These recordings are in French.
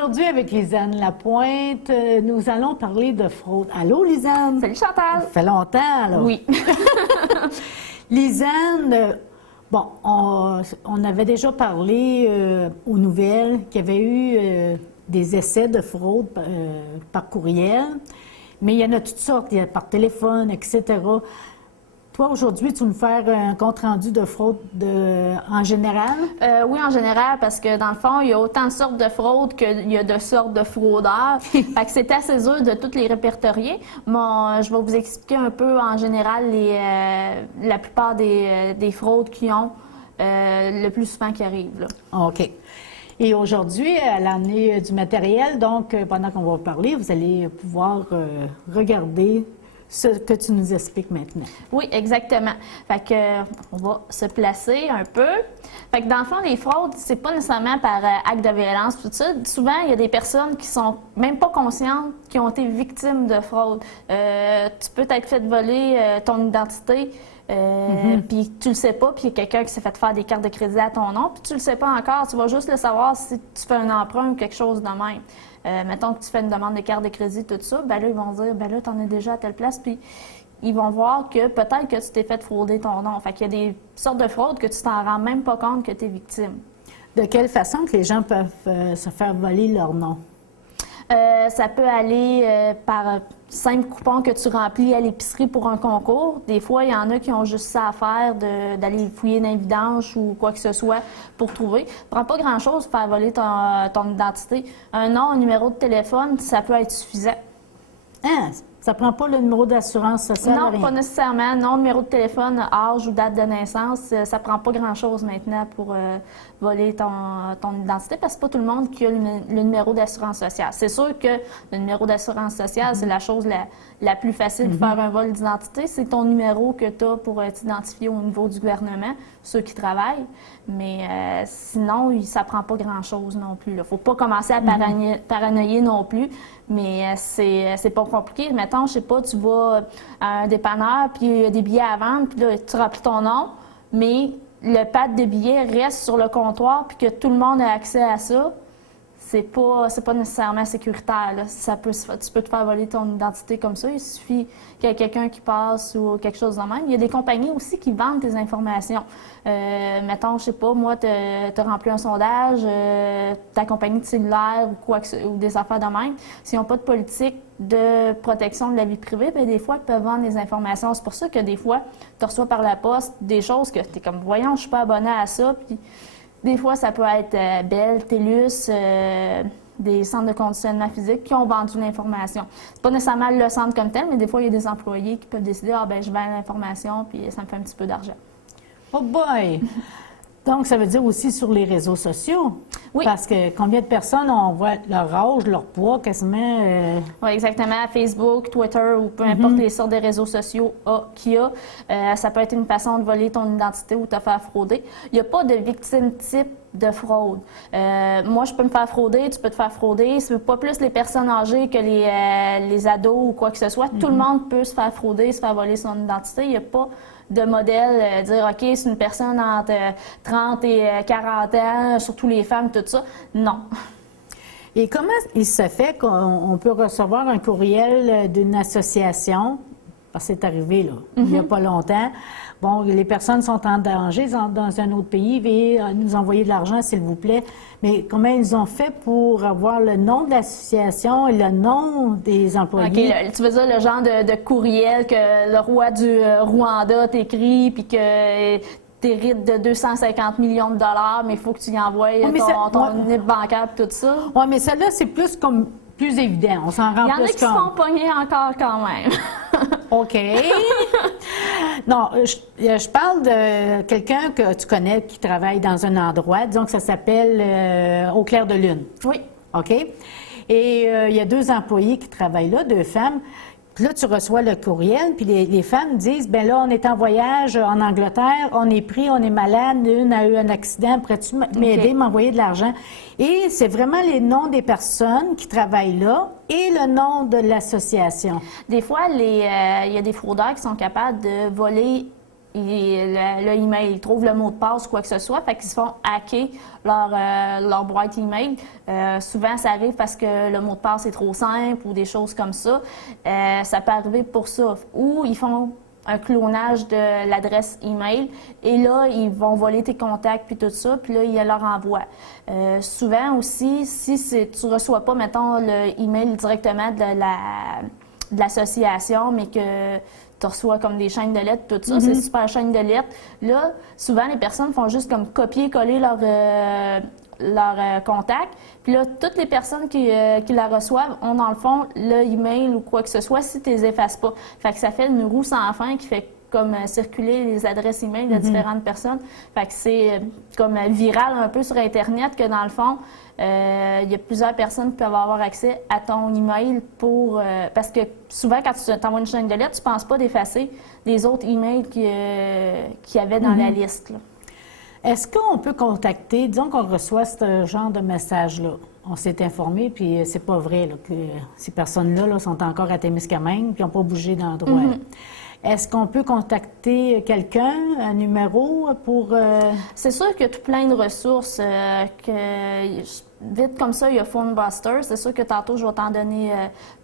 Aujourd'hui, avec Lisanne Lapointe, nous allons parler de fraude. Allô, Lisanne? Salut Chantal! Ça fait longtemps, là. Oui. Lisanne, bon, on avait déjà parlé aux nouvelles qu'il y avait eu des essais de fraude par courriel, mais il y en a toutes sortes, il y a par téléphone, etc. Toi, aujourd'hui, tu veux nous faire un compte-rendu de fraude en général? Oui, en général, parce que dans le fond, il y a autant de sortes de fraudes qu'il y a de sortes de fraudeurs. Fait que c'est assez dur de toutes les répertorier. Bon, je vais vous expliquer un peu en général la plupart des fraudes qui ont le plus souvent qui arrivent. Là. OK. Et aujourd'hui, à l'année du matériel, donc pendant qu'on va parler, vous allez pouvoir regarder ce que tu nous expliques maintenant. Oui, exactement. Fait que on va se placer un peu. Fait que dans le fond, les fraudes, c'est pas nécessairement par acte de violence, tout ça. Souvent, il y a des personnes qui sont même pas conscientes qui ont été victimes de fraude. Tu peux t'être fait voler ton identité. Puis tu le sais pas, puis il y a quelqu'un qui s'est fait faire des cartes de crédit à ton nom, puis tu le sais pas encore, tu vas juste le savoir si tu fais un emprunt ou quelque chose de même. Mettons que tu fais une demande de carte de crédit, tout ça, ben là, ils vont dire, ben là, tu en es déjà à telle place, puis ils vont voir que peut-être que tu t'es fait frauder ton nom. Fait qu'il y a des sortes de fraudes que tu t'en rends même pas compte que tu es victime. De quelle façon que les gens peuvent se faire voler leur nom? Ça peut aller par simple coupon que tu remplis à l'épicerie pour un concours. Des fois, il y en a qui ont juste ça à faire, d'aller fouiller dans les vidanges ou quoi que ce soit pour trouver. Prends pas grand-chose pour faire voler ton identité. Un nom, un numéro de téléphone, ça peut être suffisant. Ah, ça prend pas le numéro d'assurance sociale? Non, rien. pas nécessairement. Non, numéro de téléphone, âge ou date de naissance, ça prend pas grand-chose maintenant pour voler ton identité parce que c'est pas tout le monde qui a le numéro d'assurance sociale. C'est sûr que le numéro d'assurance sociale, c'est la chose la plus facile de faire un vol d'identité. C'est ton numéro que tu as pour t'identifier au niveau du gouvernement, ceux qui travaillent. Mais sinon, ça prend pas grand-chose non plus. Il faut pas commencer à paranoïer non plus, mais c'est pas compliqué. Mettons, je sais pas, tu vas à un dépanneur, puis il y a des billets à vendre, puis là, tu remplis ton nom, mais le pad de billets reste sur le comptoir, puis que tout le monde a accès à ça, c'est pas nécessairement sécuritaire. Là. Tu peux te faire voler ton identité comme ça. Il suffit qu'il y ait quelqu'un qui passe ou quelque chose de même. Il y a des compagnies aussi qui vendent tes informations. Mettons, je sais pas, moi, tu as rempli un sondage, ta compagnie de cellulaire ou des affaires de même. S'ils n'ont pas de politique de protection de la vie privée, bien, des fois, ils peuvent vendre des informations. C'est pour ça que des fois, tu reçois par la poste des choses que tu es comme, voyons, je suis pas abonné à ça. Puis, des fois, ça peut être Bell, TELUS, des centres de conditionnement physique qui ont vendu l'information. C'est pas nécessairement le centre comme tel, mais des fois, il y a des employés qui peuvent décider « Ah, ben je vends l'information, puis ça me fait un petit peu d'argent. » Oh boy! Donc, ça veut dire aussi sur les réseaux sociaux? Oui. Parce que combien de personnes on voit leur âge, leur poids, quasiment... Oui, exactement. Facebook, Twitter ou peu importe les sortes de réseaux sociaux qu'il y a, ça peut être une façon de voler ton identité ou te faire frauder. Il n'y a pas de victime type de fraude. Moi, je peux me faire frauder, tu peux te faire frauder. C'est pas plus les personnes âgées que les ados ou quoi que ce soit. Tout le monde peut se faire frauder, se faire voler son identité. Il n'y a pas de modèle, dire « OK, c'est une personne entre 30 et 40 ans, surtout les femmes, tout ça. » Non. Et comment il se fait qu'on peut recevoir un courriel d'une association, parce que c'est arrivé, là, il n'y a pas longtemps. Bon, les personnes sont en danger dans un autre pays, veuillez nous envoyer de l'argent, s'il vous plaît. Mais comment ils ont fait pour avoir le nom de l'association et le nom des employés? OK, tu veux dire le genre de courriel que le roi du Rwanda t'écrit, puis que t'hérites de 250 millions de dollars, mais il faut que tu y envoies ton NIP bancaire et tout ça. Oui, mais celle-là, c'est plus évident. On s'en rend plus compte. Il y en a qui se font pogner encore quand même. OK. Non, je parle de quelqu'un que tu connais qui travaille dans un endroit. Disons que ça s'appelle Au clair de lune. Oui. OK? Et il y a 2 employés qui travaillent là, 2 femmes. Puis là, tu reçois le courriel, puis les femmes disent, bien là, on est en voyage en Angleterre, on est pris, on est malade, une a eu un accident, pourrais-tu m'aider, m'envoyer de l'argent? Et c'est vraiment les noms des personnes qui travaillent là et le nom de l'association. Des fois, il y a des fraudeurs qui sont capables de voler le email, ils trouvent le mot de passe ou quoi que ce soit, fait qu'ils se font hacker leur boîte email. Souvent, ça arrive parce que le mot de passe est trop simple ou des choses comme ça. Ça peut arriver pour ça. Ou ils font un clonage de l'adresse email et là, ils vont voler tes contacts puis tout ça, puis là, ils leur envoient. Souvent aussi, si tu ne reçois pas, mettons, le email directement de l'association, mais que tu reçois comme des chaînes de lettres, tout ça, c'est super chaîne de lettres. Là, souvent, les personnes font juste comme copier-coller leur contact. Puis là, toutes les personnes qui la reçoivent ont, dans le fond, le email ou quoi que ce soit si tu les effaces pas. Fait que ça fait une roue sans fin qui fait comme circuler les adresses email de différentes personnes. Fait que c'est comme viral un peu sur Internet que, dans le fond, il y a plusieurs personnes qui peuvent avoir accès à ton email parce que souvent, quand tu t'envoies une chaîne de lettres, tu ne penses pas d'effacer les autres emails qu'il y avait dans la liste, là. Est-ce qu'on peut contacter, disons qu'on reçoit ce genre de message-là, on s'est informé, puis c'est pas vrai là, que ces personnes-là là, sont encore à Témiscamingue, puis n'ont pas bougé d'endroit. Est-ce qu'on peut contacter quelqu'un, un numéro pour... C'est sûr qu'il y a tout plein de ressources. Vite comme ça, il y a PhoneBuster. C'est sûr que tantôt, je vais t'en donner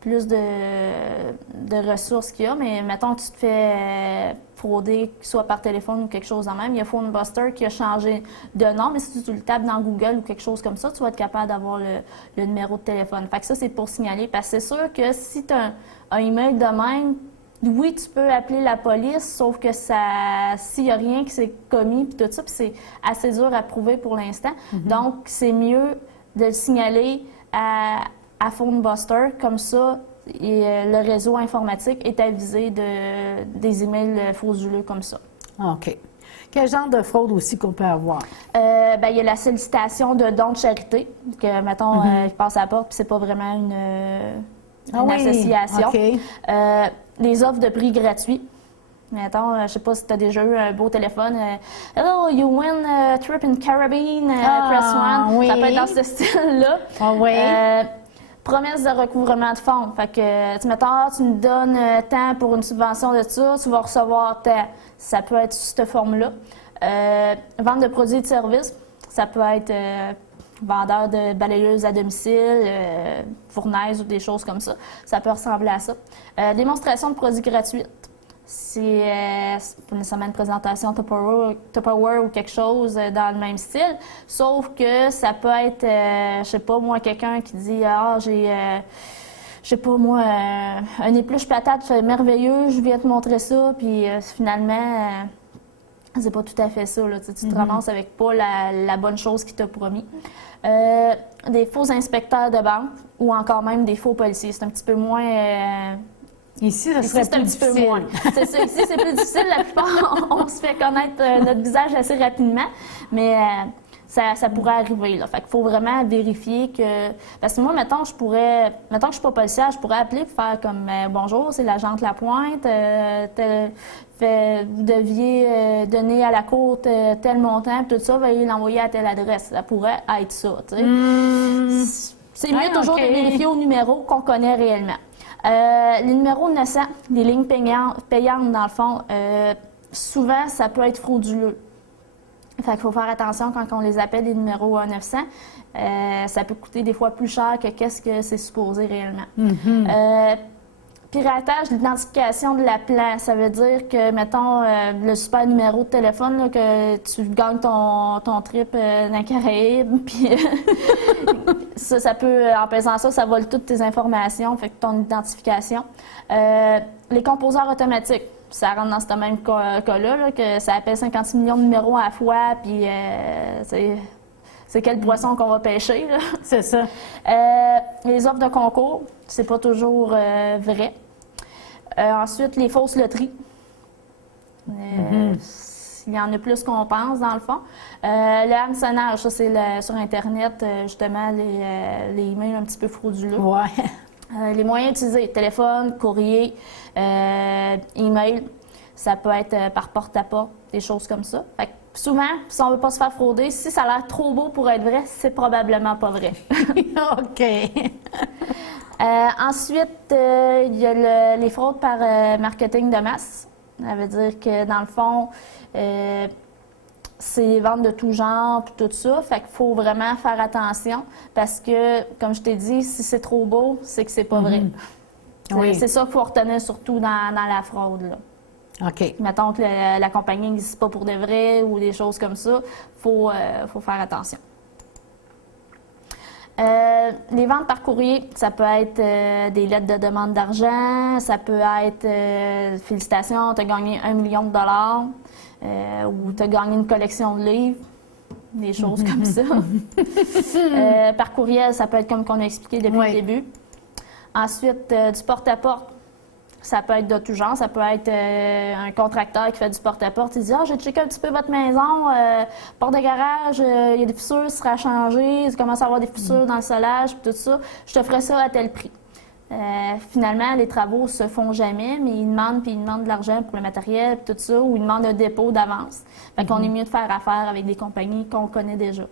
plus de ressources qu'il y a, mais mettons que tu te fais frauder, soit par téléphone ou quelque chose de même. Il y a PhoneBuster qui a changé de nom, mais si tu le tapes dans Google ou quelque chose comme ça, tu vas être capable d'avoir le numéro de téléphone. Fait que ça, c'est pour signaler, parce que c'est sûr que si tu as un email de même, oui, tu peux appeler la police, sauf que s'il n'y a rien qui s'est commis, puis tout ça, puis c'est assez dur à prouver pour l'instant. Donc, c'est mieux de le signaler à PhoneBuster, comme ça, le réseau informatique est avisé des emails frauduleux comme ça. OK. Quel genre de fraude aussi qu'on peut avoir? Il y a la sollicitation de dons de charité, que, mettons, ils passent à la porte, puis c'est pas vraiment une association. Okay. Les offres de prix gratuits. Mettons, je sais pas si tu as déjà eu un beau téléphone. Hello, you win a trip in Caribbean, press one. Oui. Ça peut être dans ce style-là. Oui. Promesse de recouvrement de fonds. Fait que, mettons, tu nous donnes tant pour une subvention de ça, tu vas recevoir tant. Ça peut être sous cette forme-là. Vente de produits et de services. Ça peut être vendeur de balayeuses à domicile, fournaises ou des choses comme ça. Ça peut ressembler à ça. Démonstration de produits gratuits. C'est pas nécessairement une présentation Tupperware ou quelque chose dans le même style, sauf que ça peut être, je sais pas moi, quelqu'un qui dit « Ah, j'ai, je sais pas moi, un épluche patate merveilleux, je viens te montrer ça », puis finalement, c'est pas tout à fait ça, là. Tu te ramasses avec pas la bonne chose qu'il t'a promis. Des faux inspecteurs de banque ou encore même des faux policiers. C'est un petit peu moins... Ici, ça serait plus difficile. Un petit peu moins. C'est ça. Ici, c'est plus difficile. La plupart, on se fait connaître notre visage assez rapidement, mais ça pourrait arriver, là. Fait qu'il faut vraiment vérifier que... Parce que moi, mettons que je suis pas policière, je pourrais appeler pour faire comme « Bonjour, c'est l'agente Lapointe, vous deviez donner à la cour tel montant, puis tout ça, veuillez l'envoyer à telle adresse. » Ça pourrait être ça, tu sais. C'est mieux toujours de vérifier au numéro qu'on connaît réellement. Les numéros 900, les lignes payantes, dans le fond, souvent, ça peut être frauduleux. Fait qu'il faut faire attention quand on les appelle les numéros 900. Ça peut coûter des fois plus cher que qu'est-ce que c'est supposé réellement. Piratage, l'identification de l'appelant, ça veut dire que, mettons, le super numéro de téléphone, là, que tu gagnes ton trip dans les Caraïbes, puis ça peut, en faisant ça, ça vole toutes tes informations, fait que ton identification. Les composeurs automatiques, ça rentre dans ce même cas-là, là, que ça appelle 56 millions de numéros à la fois, puis c'est quel poisson qu'on va pêcher, là. C'est ça. Les offres de concours, c'est pas toujours vrai. Ensuite, les fausses loteries. Il y en a plus qu'on pense, dans le fond. Le hameçonnage, ça, c'est sur Internet, justement, les emails un petit peu frauduleux. Ouais. Les moyens utilisés, téléphone, courrier, email, ça peut être par porte-à-porte, des choses comme ça. Fait que souvent, si on ne veut pas se faire frauder, si ça a l'air trop beau pour être vrai, c'est probablement pas vrai. OK. Ensuite, il y a les fraudes par marketing de masse. Ça veut dire que, dans le fond, c'est les ventes de tout genre puis tout ça. Fait qu'il faut vraiment faire attention parce que, comme je t'ai dit, si c'est trop beau, c'est que c'est pas vrai. Oui. C'est ça qu'il faut retenir surtout dans la fraude, là. OK. Mettons que la compagnie n'existe pas pour de vrai ou des choses comme ça, faut faire attention. Les ventes par courrier, ça peut être des lettres de demande d'argent, ça peut être félicitations, tu as gagné 1 million de dollars ou tu as gagné une collection de livres, des choses comme ça. Par courriel, ça peut être comme qu'on a expliqué depuis le début. Ensuite, du porte-à-porte. Ça peut être de tout genre. Ça peut être un contracteur qui fait du porte-à-porte. Il dit « Ah, j'ai checké un petit peu votre maison, porte de garage, il y a des fissures, ça sera changé, il commence à avoir des fissures dans le solage, puis tout ça. Je te ferai ça à tel prix. » Finalement, les travaux se font jamais, mais ils demandent de l'argent pour le matériel, puis tout ça, ou ils demandent un dépôt d'avance. Fait qu'on est mieux de faire affaire avec des compagnies qu'on connaît déjà.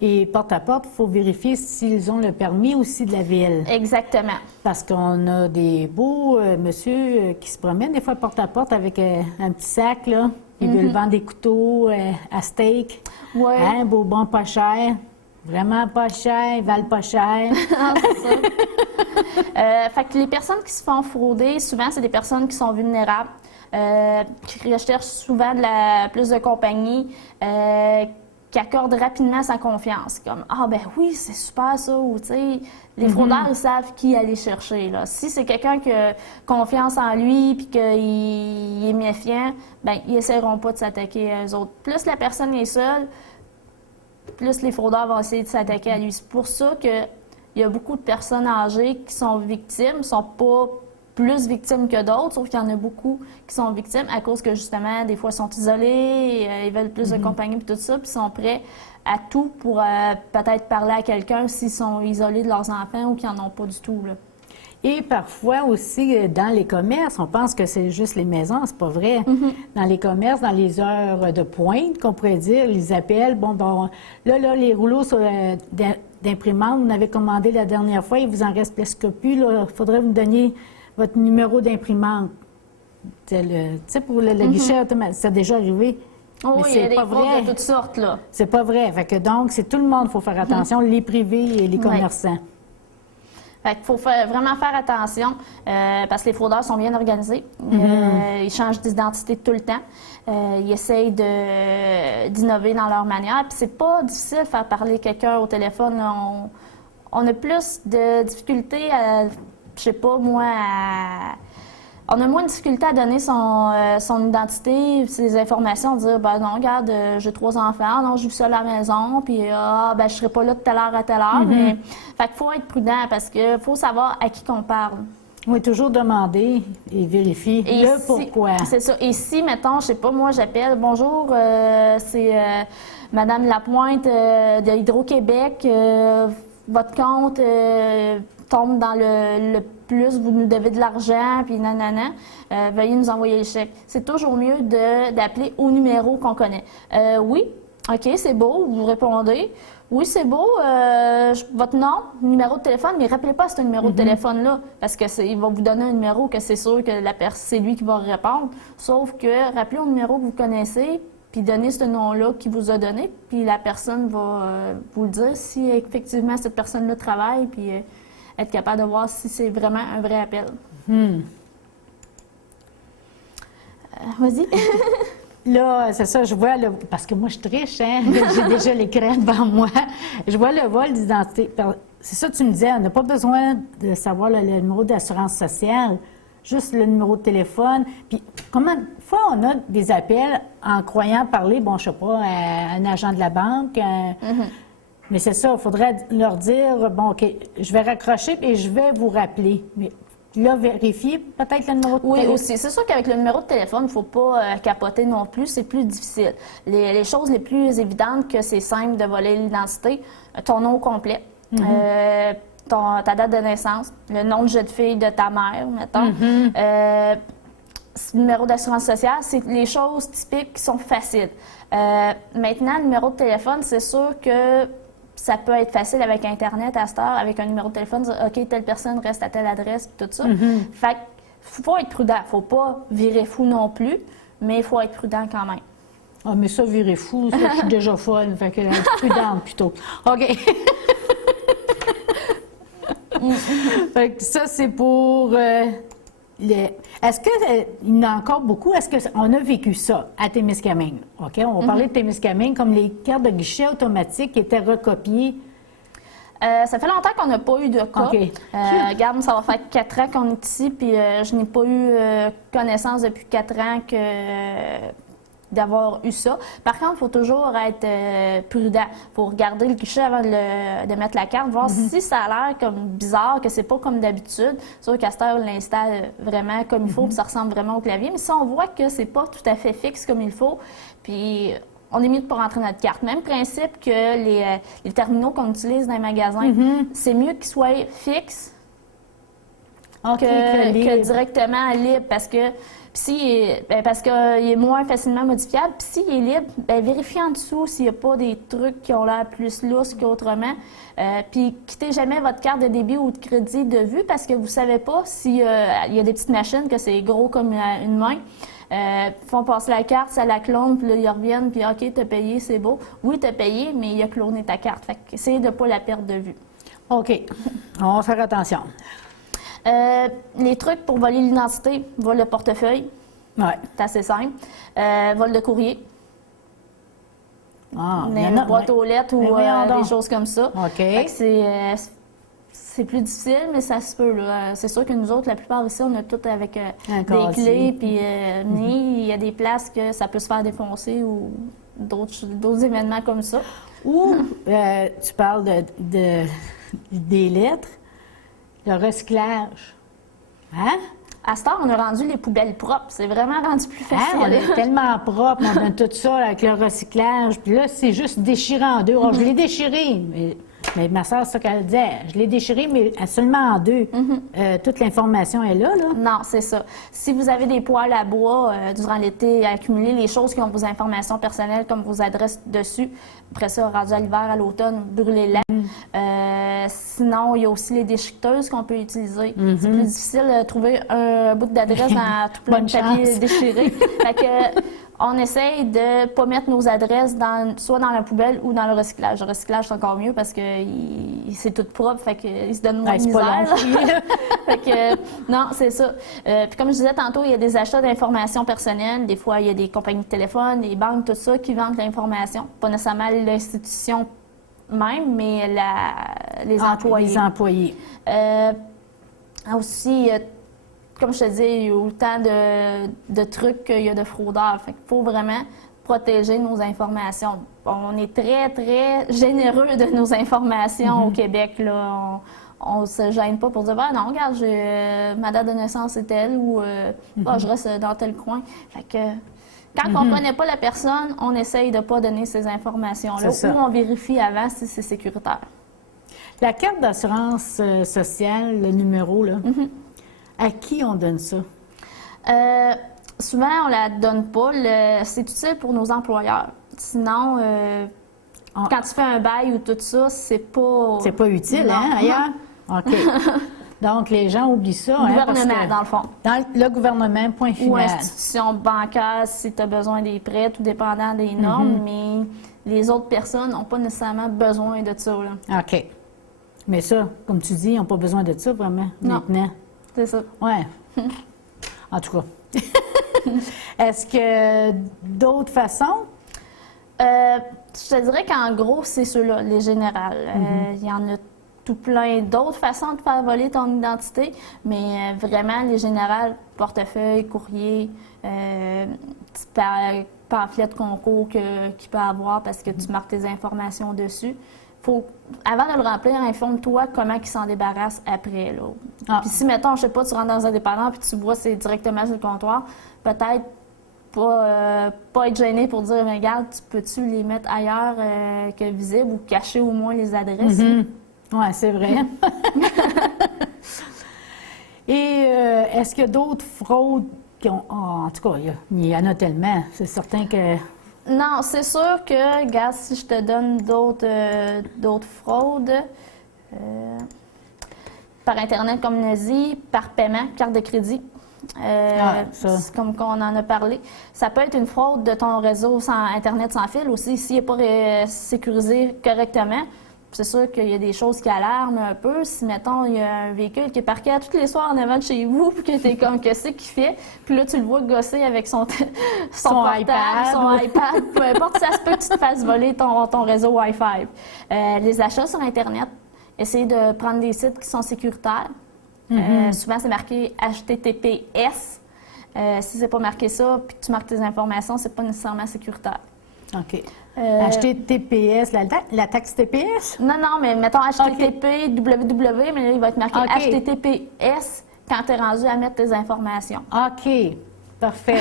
Et porte-à-porte, il faut vérifier s'ils ont le permis aussi de la ville. Exactement. Parce qu'on a des beaux monsieur qui se promènent des fois porte-à-porte avec un petit sac, là. Ils veulent vendre des couteaux à steak. Oui. Hein, beau bon, pas cher. Vraiment pas cher, ils valent pas cher. Ah, c'est ça. Fait que les personnes qui se font frauder, souvent, c'est des personnes qui sont vulnérables, qui recherchent souvent plus de compagnies, qui accordent rapidement sa confiance. Comme « Ah, ben oui, c'est super ça », ou tu sais, les fraudeurs, ils savent qui aller chercher, là. Si c'est quelqu'un qui a confiance en lui puis qu'il est méfiant, ben ils essaieront pas de s'attaquer à eux autres. Plus la personne est seule, plus les fraudeurs vont essayer de s'attaquer à lui. C'est pour ça qu'il y a beaucoup de personnes âgées qui sont victimes, ne sont pas plus victimes que d'autres, sauf qu'il y en a beaucoup qui sont victimes à cause que, justement, des fois, ils sont isolés, ils veulent plus de compagnie et tout ça, puis ils sont prêts à tout pour peut-être parler à quelqu'un s'ils sont isolés de leurs enfants ou qu'ils n'en ont pas du tout, là. Et parfois aussi, dans les commerces, on pense que c'est juste les maisons, c'est pas vrai. Dans les commerces, dans les heures de pointe, qu'on pourrait dire, ils appellent, bon, là, les rouleaux d'imprimante, vous en avez commandé la dernière fois, il vous en reste presque plus, là, il faudrait vous donner votre numéro d'imprimante. Tu sais, pour le guichet automatique, c'est déjà arrivé. Oh, mais oui, il y a des pas fraudes vrai. de toutes sortes, là. C'est pas vrai. Fait que donc, c'est tout le monde, il faut faire attention, les privés et les commerçants. Fait qu'il faut vraiment faire attention parce que les fraudeurs sont bien organisés. Ils changent d'identité tout le temps. Ils essayent d'innover dans leur manière. Puis c'est pas difficile de faire parler quelqu'un au téléphone. On a plus de difficultés à, je sais pas moi, on a moins de difficulté à donner son identité, ses informations, dire ben non, regarde, j'ai 3 enfants, non, je vis seule à la maison, puis ben je serai pas là de telle heure à telle heure. Mais fait qu'il faut être prudent parce qu'il faut savoir à qui qu'on parle. Oui, toujours demander et vérifier le pourquoi. C'est ça. Et si, mettons, je sais pas, moi j'appelle, bonjour, c'est Madame Lapointe de Hydro-Québec, votre compte tombe dans le plus, vous nous devez de l'argent, puis nanana, veuillez nous envoyer le chèque. C'est toujours mieux d'appeler au numéro qu'on connaît. Oui, OK, c'est beau, vous répondez. Oui, c'est beau, votre nom, numéro de téléphone, mais rappelez pas ce numéro de téléphone-là, parce qu'il va vous donner un numéro que c'est sûr que c'est lui qui va répondre. Sauf que rappelez au numéro que vous connaissez, puis donnez ce nom-là qu'il vous a donné, puis la personne va vous le dire si effectivement cette personne-là travaille, puis être capable de voir si c'est vraiment un vrai appel. Vas-y. Là, c'est ça, je vois, parce que moi, je triche, hein? J'ai déjà l'écran devant moi. Je vois le vol d'identité. C'est ça que tu me disais, on n'a pas besoin de savoir le numéro d'assurance sociale, juste le numéro de téléphone. Puis, combien de fois on a des appels en croyant parler, bon, je sais pas, à un agent de la banque, mais c'est ça, il faudrait leur dire, bon, OK, je vais raccrocher et je vais vous rappeler. Mais là, vérifier peut-être le numéro de téléphone. Oui, aussi. C'est sûr qu'avec le numéro de téléphone, il ne faut pas capoter non plus. C'est plus difficile. Les choses les plus évidentes que c'est simple de voler l'identité, ton nom complet, ta date de naissance, le nom de jeune fille de ta mère, mettons, numéro d'assurance sociale, c'est les choses typiques qui sont faciles. Maintenant, le numéro de téléphone, c'est sûr que ça peut être facile avec Internet à cette heure, avec un numéro de téléphone, dire OK, telle personne reste à telle adresse, puis tout ça. Fait faut être prudent. Faut pas virer fou non plus, mais il faut être prudent quand même. Ah, mais ça, virer fou, ça, je suis déjà folle. Fait que être prudente plutôt. OK. Fait que ça, c'est pour... Est-ce qu'il y en a encore beaucoup? Est-ce qu'on a vécu ça à Témiscamingue? OK? On va parler de Témiscamingue comme les cartes de guichet automatiques qui étaient recopiées. Ça fait longtemps qu'on n'a pas eu de cas. OK. Regarde, ça va faire 4 ans qu'on est ici, puis je n'ai pas eu connaissance depuis 4 ans d'avoir eu ça. Par contre, il faut toujours être prudent. Il faut regarder le guichet avant de mettre la carte, voir si ça a l'air comme bizarre, que c'est pas comme d'habitude. Sûr qu'à cette heure, on l'installe vraiment comme il faut, puis ça ressemble vraiment au clavier. Mais si on voit que c'est pas tout à fait fixe comme il faut, puis on est mieux de ne pas rentrer notre carte. Même principe que les terminaux qu'on utilise dans les magasins, c'est mieux qu'ils soient fixes que directement libre, parce que parce qu'il est moins facilement modifiable. Puis s'il est libre, vérifiez en dessous s'il n'y a pas des trucs qui ont l'air plus lousses qu'autrement. Puis quittez jamais votre carte de débit ou de crédit de vue, parce que vous ne savez pas s'il y a des petites machines que c'est gros comme une main. Font passer la carte, ça la clone, puis là, ils reviennent, puis OK, t'as payé, c'est beau. Oui, t'as payé, mais il a cloné ta carte. Fait qu'essayez de ne pas la perdre de vue. OK. On va faire attention. Les trucs pour voler l'identité, vol de portefeuille. Oui. C'est assez simple. Vol de courrier. Ah, Des boîtes aux lettres ou des choses comme ça. OK. Fait que c'est plus difficile, mais ça se peut. Là. C'est sûr que nous autres, la plupart ici, on a tout avec des clés. Puis il y a des places que ça peut se faire défoncer ou d'autres événements comme ça. Ou tu parles des lettres, le recyclage. Hein? À ce temps, on a rendu les poubelles propres. C'est vraiment rendu plus facile. On est tellement propre, on a tout ça avec le recyclage. Puis là, c'est juste déchiré en deux. Je l'ai déchiré, mais ma soeur, c'est ça qu'elle disait. Je l'ai déchiré, mais seulement en deux. Toute l'information est là. Non, c'est ça. Si vous avez des poêles à bois durant l'été, accumulez les choses qui ont vos informations personnelles, comme vos adresses dessus. Après ça, rendu à l'hiver, à l'automne, brûlez-les. Sinon, il y a aussi les déchiqueteuses qu'on peut utiliser. C'est plus difficile de trouver un bout d'adresse dans tout plein de papier déchiré. Fait que, on essaye de ne pas mettre nos adresses soit dans la poubelle ou dans le recyclage. Le recyclage, c'est encore mieux parce que c'est tout propre, fait qu'il se donne moins de misère. Fait que, non, c'est ça. Puis comme je disais tantôt, il y a des achats d'informations personnelles. Des fois, il y a des compagnies de téléphone, des banques, tout ça, qui vendent l'information. Pas nécessairement l'institution même, mais les employés. Les employés. Aussi, comme je te dis, il y a autant de trucs qu'il y a de fraudeurs. Fait qu'il faut vraiment protéger nos informations. On est très, très généreux de nos informations au Québec. Là. On ne se gêne pas pour dire « non, regarde, ma date de naissance est telle » ou je reste dans tel coin ». Fait que quand on ne connaît pas la personne, on essaye de ne pas donner ces informations-là ou on vérifie avant si c'est sécuritaire. La carte d'assurance sociale, le numéro, là, à qui on donne ça? Souvent, on ne la donne pas. C'est utile pour nos employeurs. Sinon, quand tu fais un bail ou tout ça, c'est pas... C'est pas utile, hein, ailleurs? OK. Donc, les gens oublient ça. Gouvernement, dans le fond. Dans le gouvernement, point final. Ou institution bancaire, si tu as besoin des prêts, tout dépendant des normes, mais les autres personnes n'ont pas nécessairement besoin de ça. Là. OK. Mais ça, comme tu dis, ils n'ont pas besoin de ça, vraiment, maintenant. C'est ça. Oui. En tout cas. Est-ce que d'autres façons? Je te dirais qu'en gros, c'est ceux-là, les générales. Il y en a tout plein d'autres façons de faire voler ton identité, mais vraiment, les générales, portefeuille, courrier, petit pamphlet de concours qu'il peut avoir parce que tu marques tes informations dessus. Avant de le remplir, informe-toi comment il s'en débarrasse après. Là. Puis si, mettons, je sais pas, tu rentres dans un dépanneur puis tu vois c'est directement sur le comptoir, peut-être pas être gêné pour dire, mais regarde, peux-tu les mettre ailleurs que visible ou cacher au moins les adresses? Oui, c'est vrai. Et est-ce qu'il y a d'autres fraudes qui ont... en tout cas, il y en a tellement. C'est certain que... Non, c'est sûr que, regarde, si je te donne d'autres fraudes, par Internet, comme on a dit, par paiement, carte de crédit. Ça. Comme qu'on en a parlé. Ça peut être une fraude de ton réseau Internet sans fil aussi, s'il n'est pas sécurisé correctement. C'est sûr qu'il y a des choses qui alarment un peu. Si, mettons, il y a un véhicule qui est parqué à tous les soirs en avant de chez vous, puis que t'es comme, qu'est-ce qu'il fait? Puis là, tu le vois gosser avec son portable, son iPad. Peu importe, ça se peut que tu te fasses voler ton réseau Wi-Fi. Les achats sur Internet, essayez de prendre des sites qui sont sécuritaires. Souvent, c'est marqué HTTPS. Si c'est pas marqué ça, puis que tu marques tes informations, c'est pas nécessairement sécuritaire. OK. HTTPS, la taxe TPS? Non, mais mettons HTTP, www, mais là, il va être marqué HTTPS quand tu es rendu à mettre tes informations. OK. Parfait.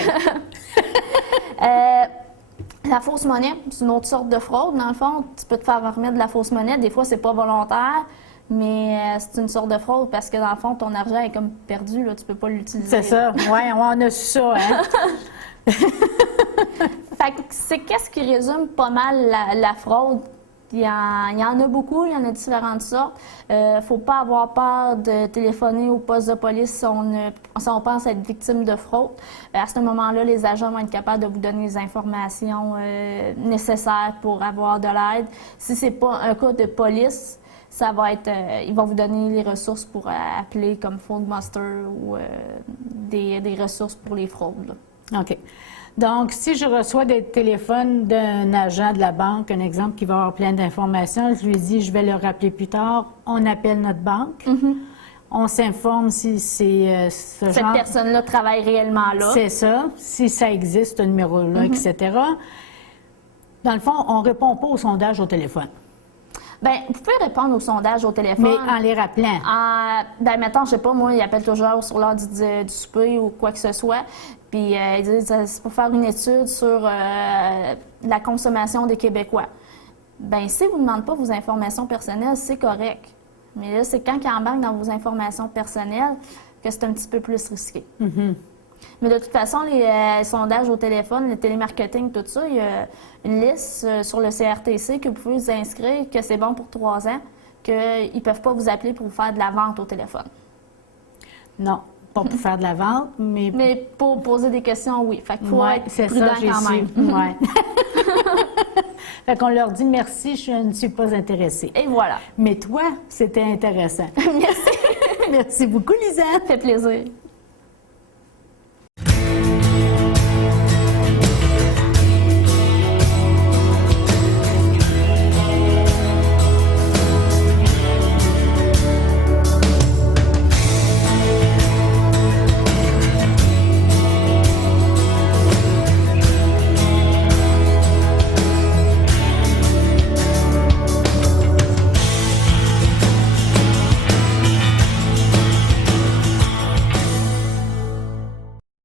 La fausse monnaie, c'est une autre sorte de fraude. Dans le fond, tu peux te faire remettre de la fausse monnaie. Des fois, c'est pas volontaire, mais c'est une sorte de fraude parce que dans le fond, ton argent est comme perdu. Là, tu peux pas l'utiliser. C'est ça. Oui, on a su ça, hein? Fait que c'est qu'est-ce qui résume pas mal la fraude. Il y en a beaucoup, il y en a différentes sortes. Faut pas avoir peur de téléphoner au poste de police si on pense être victime de fraude. À ce moment-là, les agents vont être capables de vous donner les informations nécessaires pour avoir de l'aide. Si c'est pas un cas de police, ça va être, ils vont vous donner les ressources pour appeler comme Fraudbuster ou des ressources pour les fraudes, là. OK. Donc, si je reçois des téléphones d'un agent de la banque, un exemple qui va avoir plein d'informations, je lui dis, je vais le rappeler plus tard, on appelle notre banque, on s'informe si c'est Cette personne-là travaille réellement là. C'est ça, si ça existe, ce numéro-là, etc. Dans le fond, on ne répond pas au sondage au téléphone. Bien, vous pouvez répondre au sondage au téléphone. Mais en les rappelant. Ben, mettons, je sais pas, moi, ils appellent toujours sur l'heure du souper ou quoi que ce soit. Puis ils disent c'est pour faire une étude sur la consommation des Québécois. Bien, si vous ne demandez pas vos informations personnelles, c'est correct. Mais là, c'est quand ils embarquent dans vos informations personnelles que c'est un petit peu plus risqué. Mais de toute façon, les sondages au téléphone, le télémarketing, tout ça, il y a une liste sur le CRTC que vous pouvez vous inscrire, que c'est bon pour 3 ans, qu'ils ne peuvent pas vous appeler pour vous faire de la vente au téléphone. Non, pas pour faire de la vente, mais... Mais pour poser des questions, oui. Fait qu'il faut être prudent quand même. Ouais. Fait qu'on leur dit merci, je ne suis pas intéressée. Et voilà. Mais toi, c'était intéressant. Merci. Merci beaucoup, Lisa. Ça fait plaisir.